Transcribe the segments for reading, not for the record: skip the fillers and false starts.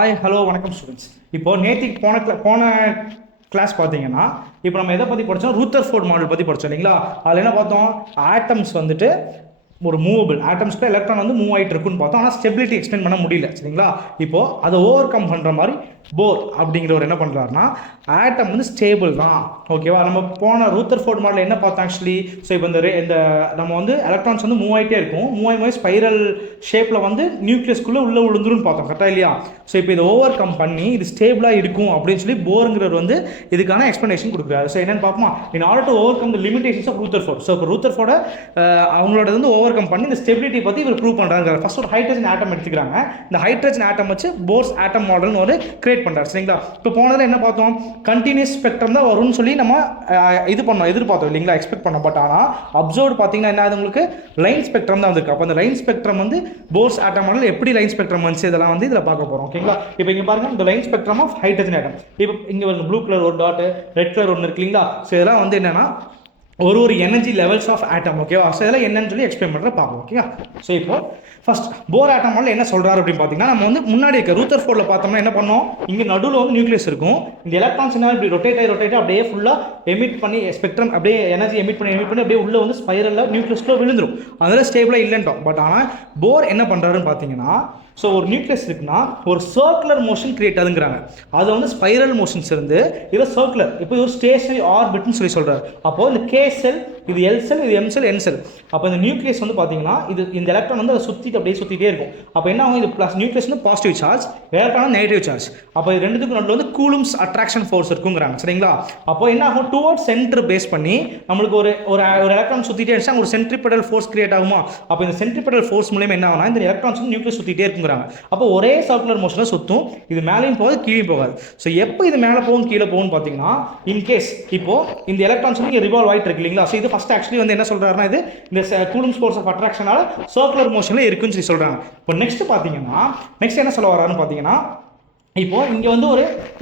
Hi hello வணக்கம் students. இப்போ நேற்றுக்கு போன கிளாஸ் பார்த்தீங்கன்னா, இப்போ நம்ம எதை பற்றி படித்தோம்? ரூதர்ஃபோர்ட் மாடல் பற்றி படித்தோம் இல்லைங்களா? அதில் என்ன பார்த்தோம்? ஆட்டம்ஸ் வந்துட்டு ஒரு மூவபிள் ஆட்டம்ஸ்க்கு எலக்ட்ரான் வந்து மூவ் ஆகிட்டு இருக்குன்னு பார்த்தோம். ஆனால் ஸ்டெபிலிட்டி எக்ஸ்பிளைன் பண்ண முடியல சரிங்களா? இப்போது அதை ஓவர் கம் பண்ணுற மாதிரி போர் அப்படிங்கிறவர் என்ன பண்ணுறாருன்னா, ஆட்டம் வந்து ஸ்டேபிள் தான் ஓகேவா. நம்ம போன ரூதர்ஃபோர்ட் மாடல் என்ன பார்த்தோம் ஆக்சுவலி? ஸோ இப்போ இந்த நம்ம வந்து எலக்ட்ரான்ஸ் வந்து மூவ் ஆகிட்டே இருக்கும், மூவ் ஆகி ஸ்பைரல் ஷேப்பில் வந்து நியூக்ளியஸ்குள்ளே உள்ளே விழுந்துருன்னு பார்த்தோம் கரெக்டாக இல்லையா? ஸோ இப்போ இதை ஓவர் கம் பண்ணி இது ஸ்டேபிளாக இருக்கும் அப்படின்னு சொல்லி போருங்கிறவர் வந்து இதுக்கான எக்ஸ்ப்ளனேஷன் கொடுக்குறாரு. ஸோ என்னென்னு பார்ப்போமா? In order to overcome the limitations of Rutherford. So இப்போ ரூதர்ஃபோர்டை அவங்களோட வந்து ஓவர் கம் பண்ணி இந்த ஸ்டெபிலிட்டி பற்றி இவர் ப்ரூவ் பண்ணுறாங்க. ஃபர்ஸ்ட் ஒரு ஹைட்ரஜன் ஆட்டம் எடுத்துக்கிறாங்க. இந்த ஹைட்ரஜன் ஆட்டம் வச்சு போர்ஸ் ஆட்டம் மாடல்னு ஒரு கிரியேட் பண்ணுறாரு சரிங்களா? இப்போ போனதில் என்ன பார்த்தோம்? கண்டினியூஸ் ஸ்பெக்ட்ரம் தான் வரும்னு சொல்லி நம்ம எதிர்பார்த்தோம் இல்லைங்களா? எக்ஸ்பெக்ட் பண்ணோம். பட் ஆனால் அப்சர்வ் பார்த்தீங்கன்னா என்ன, உங்களுக்கு லைன் ஸ்பெக்ட்ரம் தான் வந்துருக்கு. அப்போ அந்த லைன் ஸ்பெக்ட்ரம் வந்து போர்ஸ் ஆட்டம் மாடல் எப்படி லைன் ஸ்பெக்ட்ரம் வந்துச்சு இதெல்லாம் வந்து இதில் பார்க்க போகிறோம் ஓகேங்களா? இப்போ இங்கே பாருங்க, இந்த line spectrum of hydrogen atom. இப்போ இங்கே ஒரு ப்ளூ கலர் ஒரு டாட், ரெட் கலர் ஒன்று இருக்கு இல்லைங்களா? ஸோ இதெல்லாம் வந்து என்னன்னா ஒரு எனர்ஜி லெவல்ஸ் ஆஃப் ஆட்டம் ஓகேவா? ஸோ இதெல்லாம் என்னன்னு சொல்லி எக்ஸ்பிளைன் பண்ணுற பார்ப்போம் ஓகேவா? ஸோ இப்போ ஃபர்ஸ்ட் போர் ஆட்டம் மாடல் என்ன சொல்கிறாரு அப்படின்னு பார்த்தீங்கன்னா, நம்ம வந்து முன்னாடி இருக்க ரூதர்ஃபோர்டில் பார்த்தோம்னா என்ன பண்ணோம்? இங்கே நடுவில் வந்து நியூக்ளியஸ் இருக்கும். இந்த எலக்ட்ரான்ஸ் என்ன இப்படி ரொட்டேட் ஆகி அப்படியே ஃபுல்லாக எமிட் பண்ணி ஸ்பெக்ட்ரம் அப்படியே எனர்ஜி எமிட் பண்ணி அப்படியே உள்ளே வந்து ஸ்பைரலில் நியூக்ளியஸ்க்குள்ள விழுந்துடும். அதெல்லாம் ஸ்டேபிளாக இல்லைன்ட்டோம். பட் ஆனால் போர் என்ன பண்ணுறாருன்னு பார்த்தீங்கன்னா, ஸோ ஒரு நியூக்ளியஸ் இருக்குன்னா ஒரு சர்க்குலர் மோஷன் கிரியேட் ஆகுங்கிறாங்க. அது வந்து ஸ்பைரல் மோஷன்ஸ் இருந்து இது சர்க்குலர், இப்போ ஒரு ஸ்டேஷனரி ஆர்பிட்னு சொல்லி சொல்கிறார். அப்போ இந்த கே செல், இது எல் செல், இது எம் செல், என் செல். அப்போ இந்த நியூக்ளியஸ் வந்து பார்த்தீங்கன்னா இந்த எலக்ட்ரான் வந்து அதை சுற்றிட்டு அப்படியே சுற்றிட்டே இருக்கும். அப்போ என்ன ஆகும்? இது ப்ளஸ் நியூக்ளியஸ் வந்து positive charge, electron negative charge. அப்போ இது ரெண்டுத்துக்கும் நடுவில் வந்து கூலும்ஸ் அட்ராக்ஷன் ஃபோர்ஸ் இருக்குங்கிறாங்க சரிங்களா? அப்போ என்ன ஆகும்? டுவர்ட்ஸ் சென்டர் பேஸ் பண்ணி நம்மளுக்கு ஒரு எலக்ட்ரான் சுற்றிட்டே இருந்துச்சா ஒரு சென்ட்ரிபெடல் ஃபோர்ஸ் கிரியேட் ஆகுமா? அப்போ இந்த சென்ட்ரிபெடல் ஃபோர்ஸ் மூலமா என்ன ஆகும்னா இந்த எலக்ட்ரான்ஸ் வந்து நியூக்ளியஸ் சுற்றிட்டே இருக்குங்க. அப்போ ஒரே சர்க்குலர் மோஷனில் சுற்றும். இது மேலேயும் போகாது கீழே போகாது. ஸோ எப்போ இது மேலே போகும் கீழே போகும்னு பார்த்தீங்கன்னா, இன்கேஸ் இப்போ இந்த எலக்ட்ரான்ஸ் வந்து ரிவால்வ் ஆகிட்டு இருக்கு இல்லைங்களா? ஸோ இது ஃபர்ஸ்ட் ஆக்சுவலி வந்து என்ன சொல்றாருன்னா, இது இந்த கூலும்ஸ் ஃபோர்ஸ் ஆஃப் அட்ராக்ஷனால சர்க்குலர் மோஷனில் இருக்குன்னு சொல்லி சொல்றாங்க. இப்போ நெக்ஸ்ட் பார்த்தீங்கன்னா, நெக்ஸ்ட் என்ன சொல்ல வராருன்னு பார்த்தீங்கன்னா, இப்போ இங்கே வந்து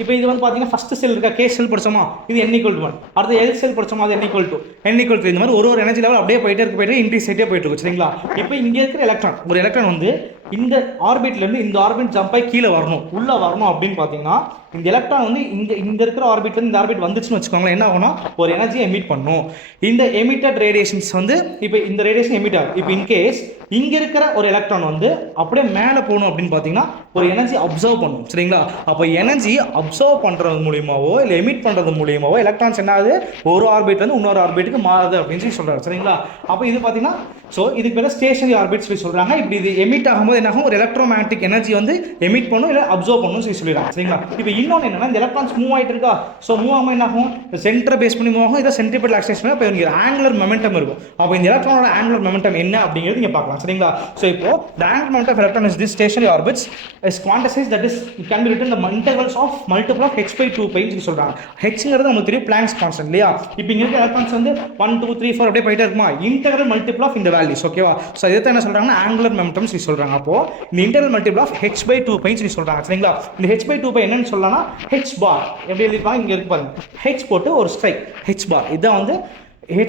இப்போ இது வந்து பார்த்தீங்கன்னா ஃபர்ஸ்ட் செல் இருக்கா, கே செல் படிச்சோமா, இது n = 1. அடுத்து எல் செல் படிச்சோமா, அது n = 3. இந்த மாதிரி ஒரு எனர்ஜி லெவல் அப்படியே போயிட்டே இன்க்ரீஸ் ஆகிட்டே போயிட்டு இருக்கு சரிங்களா? இப்போ இங்கே இருக்கிற எலக்ட்ரான், ஒரு எலக்ட்ரான் வந்து இந்த ஆர்பிட்லேருந்து இந்த ஆர்பிட் ஜம்ப் ஆகி கீழே வரணும், உள்ளே வரணும் அப்படின்னு பார்த்தீங்கன்னா, இந்த எலக்ட்ரான் வந்து இந்த இருக்கிற ஆர்பிட்லேருந்து இந்த ஆர்பிட் வந்துச்சுன்னு வச்சுக்கோங்களேன், என்ன ஆகும்னா ஒரு எனர்ஜியை எமிட் பண்ணும். இந்த எமிட்டட் ரேடியேஷன்ஸ் வந்து இப்போ இந்த ரேடியேஷன் எமிட் ஆகும். இப்போ இன்கேஸ் இங்கே இருக்கிற ஒரு எலக்ட்ரான் வந்து அப்படியே மேலே போகணும் அப்படின்னு பார்த்தீங்கன்னா ஒரு எனர்ஜி அப்சர்வ் பண்ணும் சரிங்களா? அப்போ எனர்ஜி அப்சர்வ் பண்ணுறது மூலியமாவோ இல்லை எமிட் பண்ணுறது மூலியமாவோ எலக்ட்ரான்ஸ் என்ன ஆகுது? ஒரு ஆர்பிட்லேருந்து இன்னொரு ஆர்பிட்டுக்கு மாறுது அப்படின்னு சொல்லி சொல்கிறாரு சரிங்களா? அப்போ இது பார்த்தீங்கன்னா, ஸோ இதுக்கு பேர் ஸ்டேஷனரி ஆர்பிட் சொல்லி சொல்கிறாங்க. இப்படி இது எமிட் ஆகும்போது என்ன ஆகும்? ஒரு எலக்ட்ரோமேட்டிக் எனர்ஜி வந்து எமிட் பண்ணும் இல்லை அப்சர்வ் பண்ணணும் சொல்லி சொல்லிடுறாங்க சரிங்களா? இப்போ இன்னொன்று என்னன்னா, இந்த எலக்ட்ரான்ஸ் மூவ் ஆகிட்டு இருக்கா. ஸோ மூவ் ஆகும் என்ன ஆகும்? சென்டர் பேஸ் பண்ணி மூவ் ஆகும். இதை சென்ட்ரிபெடல் ஆக்சிலேஷன். இப்போ இங்கே ஆங்குலர் மொமெண்டம் இருக்கும். அப்போ இந்த எலக்ட்ரானோட ஆங்குலர் மொமெண்டம் என்ன அப்படிங்கிறது இங்கே பார்க்கலாம் சரிங்களா? ஸோ இப்போ the angular momentum of electron is this stationary orbits is quantized, that is it can be written the intervals of multiple of h/2π ன்னு சொல்றாங்க. hங்கிறது நமக்கு தெரியும் Planck's constant இல்லையா? இப்போ இங்க இருக்க எலக்ட்ரான்ஸ் வந்து 1 2 3 4 அப்படியே போயிட்டே இருக்குமா, இன்டெக்ரல் மல்டிபிள் ஆஃப் இந்த வேல்யூஸ் ஓகேவா? ஸோ இதை என்ன சொல்றாங்கன்னா ஆங்குலர் மொமெண்டம் சொல்லி சொல்றாங்க. அப்போ இந்த இன்டெக்ரல் மல்டிபிள் ஆஃப் h/2π சொல்லி சொல்றாங்க சரிங்களா? இந்த h/2π என்னன்னு சொல்லலாம்னா h பார் எப்படி எழுதிருப்பாங்க இங்க இருக்கு பாருங்க, h போட்டு ஒரு ஸ்ட்ரைக் h பார். இதான் வந்து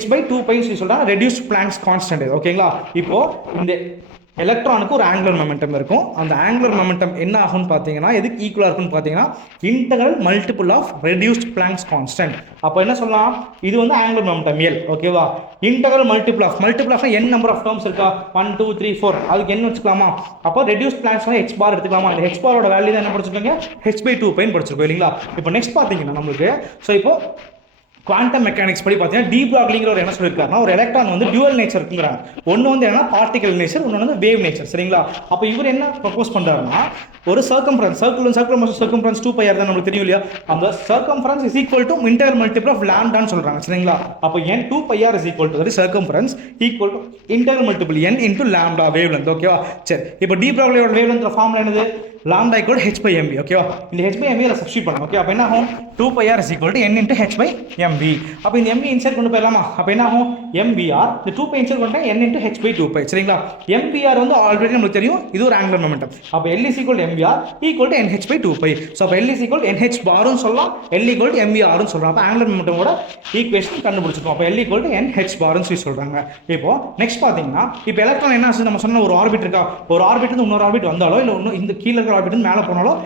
h/2π சொல்லி சொல்றாங்க, ரெடியூஸ்ட் பிளாங்க்ஸ் கான்ஸ்டன்ட் ஓகேங்களா? இப்போ இந்த எலக்ட்ரானுக்கு ஒரு ஆங்குலர் மொமெண்டம் இருக்கும். அந்த ஆங்குலர் மொமெண்டம் என்ன ஆகும்னு பார்த்தீங்கன்னா எதுக்கு ஈக்குவலாக இருக்குன்னு பார்த்தீங்கன்னா integral multiple of reduced Planck's constant. அப்போ என்ன சொல்லலாம்? இது வந்து ஆங்குலர் மொமெண்டம் எல் ஓகேவா? Integral multiple of n number of terms இருக்கா, 1 2 3 4, அதுக்கு என்ன வச்சுக்கலாமா? அப்போ ரெடியூஸ்ட் பிளாங்க்ஸ் h பார் எடுத்துக்கலாமா? இந்த h பாரோட வேல்யூ தான் என்ன படிச்சிருக்கீங்க? h/2π படிச்சிருக்கோம் இல்லைங்களா? இப்போ நெக்ஸ்ட் பார்த்தீங்கன்னா நம்மளுக்கு ஸோ இப்போ குவாண்டம் மெக்கானிக்ஸ் படி பார்த்தீங்கன்னா டி ப்ராக்லிங்கிற ஒரு என்ன சொல்லியிருக்காருன்னா, ஒரு எலக்ட்ரான் வந்து டியூவல் நேச்சர் இருக்குங்கிறாங்க. ஒன்று வந்து என்ன பார்ட்டிகல் நேச்சர், ஒன்று வந்து வேவ் நேச்சர் சரிங்களா? அப்போ இவர் என்ன ப்ரப்போஸ் பண்ணுறாருன்னா, ஒரு circumference circular motion circumference 2πr தான் நம்மளுக்கு தெரியும் இல்லையா? அந்த circumference is equal to integral multiple of லாம்டான்னு சொல்றாங்க சரிங்களா? அப்போ n 2πr is equal to circumference equal to integral multiple n into lambda wavelength ஓகேவா? சரி, இப்போ டி ப்ராக்லியோட வேவ் லென்த் ஃபார்முலா என்னது? lambda equal h/mv ஓகேவா? இந்த h/mv ல சப்ஸ்டிட்யூட் பண்ணலாம் ஓகே. அப்ப என்ன ஆகும்? 2πr is equal to n into h/mv. அப்ப இந்த mv இன்சைட் கொண்டு போயிடலாமா? அப்ப என்ன ஆகும்? mvr இந்த 2π இன்சைட் கொண்டு n into h/2π சரிங்களா? mvr வந்து ஆல்ரெடி நமக்கு தெரியும், இது ஒரு ஆங்குலர் மொமெண்டம். அப்ப l is equal to mvr equal to nh/2π. So அப்ப l is equal to nh bar னு சொல்லலாம், l equal to mvr னு சொல்லலாம். அப்ப ஆங்குலர் மொமெண்டமோட ஈக்குவேஷன் கண்டுபிடிச்சிருக்கோம். அப்ப l equal to nh bar னு சொல்லி சொல்றாங்க. இப்போ நெக்ஸ்ட் பாத்தீங்கன்னா, இப்போ எலக்ட்ரான் என்ன ஆச்சு? நம்ம சொன்ன ஒரு ஆர்பிட் இருக்கா, ஒரு ஆர்பிட்ல இருந்து இன்னொரு ஆர்பிட் வந்தாலோ இல்ல இன்னும் இந்த கீழ எலக்ட்ரான் ஆர்பிட் மேலே போனாலும்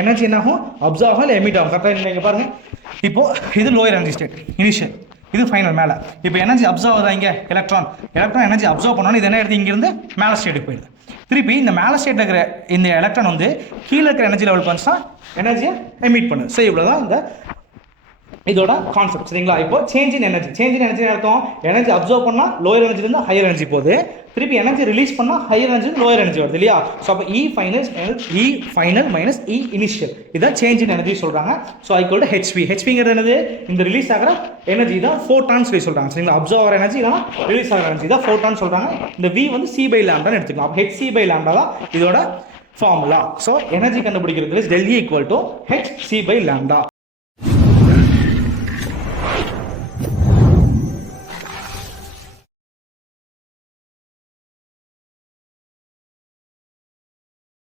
எனர்ஜி என்ன ஆகும், அப்சர்வ் ஆகும் இல்லை எமிட் ஆகும். கரெக்டாக நீங்கள் பாருங்க, இப்போ இது லோயர் எனர்ஜி ஸ்டேட் இனிஷியல், இது ஃபைனல் மேலே. இப்போ எனர்ஜி அப்சர்வ் ஆகுதா இங்கே எலக்ட்ரான் எனர்ஜி அப்சர்வ் பண்ணோன்னு இது என்ன எடுத்து இங்கேருந்து மேலே ஸ்டேட்டுக்கு போயிடுது. திருப்பி இந்த மேலே ஸ்டேட்டில் இருக்கிற இந்த எலக்ட்ரான் வந்து கீழே இருக்கிற எனர்ஜி லெவல் பண்ணிச்சுன்னா எனர்ஜியை எமிட் பண்ணுது. ஸோ இவ்வளோ தான் இந்த இதோட கான்செப்ட். சரிங்களா? இப்போ சேஞ்ச் இன் எனர்ஜி அர்த்தம் எனர்ஜி அப்சர்வ் பண்ணால் லோயர் எனர்ஜிலேருந்து ஹையர் எனர்ஜி போகுது, திருப்பி எனர்ஜி ரிலீஸ் பண்ணால் ஹையர் எனர்ஜி லோயர் எனர்ஜி வருது இல்லையா? ஸோ அப்போ ஃபைனல் மைனஸ் இனிஷியல் இதான் சேஞ்ச் இன் எனர்ஜி சொல்கிறாங்க. ஸோ ஈக்குவல் டு ஹெச்பிங்கிறது என்னது, இந்த ரிலீஸ் ஆகிற எனர்ஜி தான் ஃபோட்டான்னு சொல்லி சொல்கிறாங்க. சரிங்களா? அப்சர்வ் ஆகிற எனர்ஜி இல்லைனா ரிலீஸ் ஆகிற எனர்ஜி தான் ஃபோட்டான்னு சொல்கிறாங்க. இந்த வி வந்து c/λன்னு எடுத்துக்கலாம். அப்போ hc/λ தான் இதோட ஃபார்முலா. ஸோ எனர்ஜி கண்டுபிடிக்கிறது del E = hc/λ.